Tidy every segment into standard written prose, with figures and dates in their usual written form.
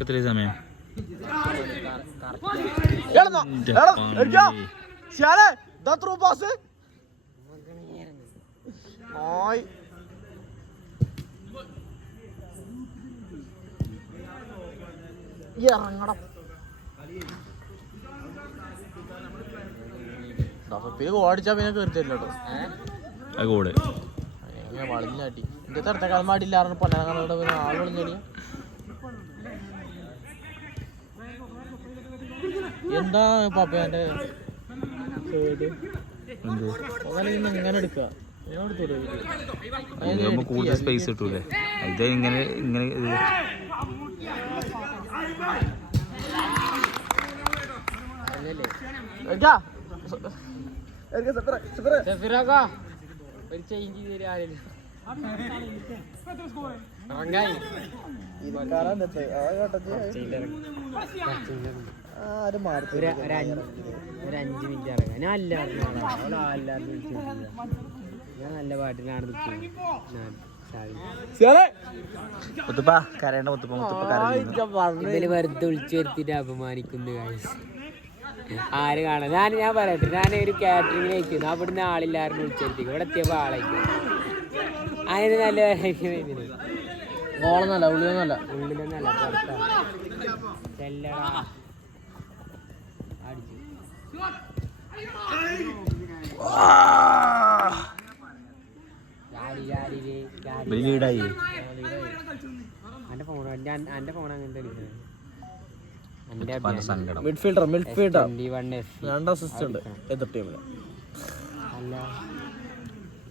എത്ര സമയം ഇറങ്ങണം ഓടിച്ചാ പിന്നെ കയറിച്ചല്ലോ കൂടെ വളഞ്ഞാട്ടി എന്റെ തരത്തക്കാലം പാടില്ലായിരുന്നു പൊന്നാങ്ങളുടെ പിന്നെ ആള് വളഞ്ഞടി എന്താ പാപ്പന്റെ ഇങ്ങനെ എടുക്കുക കൂടുതൽ സ്പേസ് കിട്ടൂലേ ഇത് ഇങ്ങനെ ഇങ്ങനെ ഒരു ചേഞ്ച് ചെയ്ത് ഒരു 5 മിനിറ്റ് ഇറങ്ങാം. ഞാൻ നല്ല പാട്ടിലാണ് വെറുതെ വിളിച്ചു വരുത്തിട്ട് അപമാനിക്കുന്നു. ആര് കാണാൻ ഞാൻ പറയട്ടെ, ഞാൻ ഒരു കാറ്ററിംഗിൽ അയക്കുന്നു. അവിടുന്ന് ആളില്ലായിരുന്നു വിളിച്ചു വരുത്തിക്കും. ഇവിടെ എത്തിയപ്പോ ആളയക്കും. അതിന് നല്ല ഓളൊന്നല്ല ഉള്ളിലൊന്നല്ല പുറത്താ ചെല്ലടാ അടിച്ചു. എന്റെ ഫോൺ അങ്ങനത്തെ മിഡ്ഫീൽഡർ 2 അസിസ്റ്റ് ഉണ്ട് എതിർ ടീമിന്. അല്ല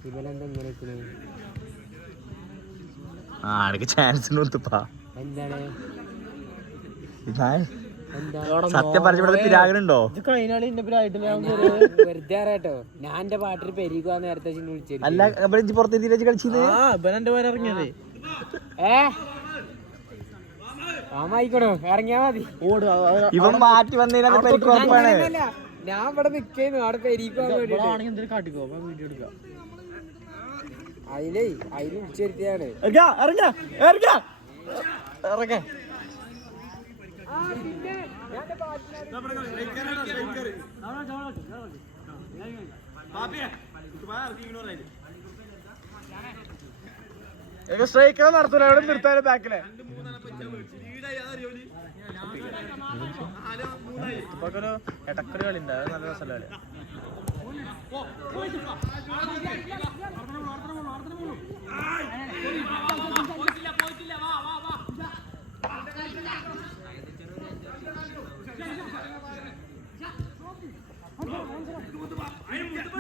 ഇവനെന്താ ഇങ്ങനെ ചാൻസ് എന്താണ് സത്യം പറഞ്ഞ പിരാഗനുണ്ടോ? വെറുതെ അറിയാട്ടോ, ഞാൻ എന്റെ പാട്ടിൽ പെരുകുക നേരത്തെ വിളിച്ചത്. അല്ല പുറത്തേക്ക് കളിച്ചത് ഇറങ്ങിയത് ആയിക്കോടോ, ഇറങ്ങിയാ മതി. ഇവൻ മാറ്റി വന്നതിനാ ഞാൻ ഇവിടെ നിക്കുന്നു അവിടെ പെരിക്കാൻ കാട്ടിക്കോ വീഡിയോ എടുക്കാം. അതില് വിളിച്ചിരുത്തിയാണ് സ്ട്രൈക്കർ നടത്തൂല, എവിടെ നിർത്താനും ബാക്കിലെ ഇടക്കൊരു കളി ഉണ്ട്, അത് നല്ല രസമല്ല കളി.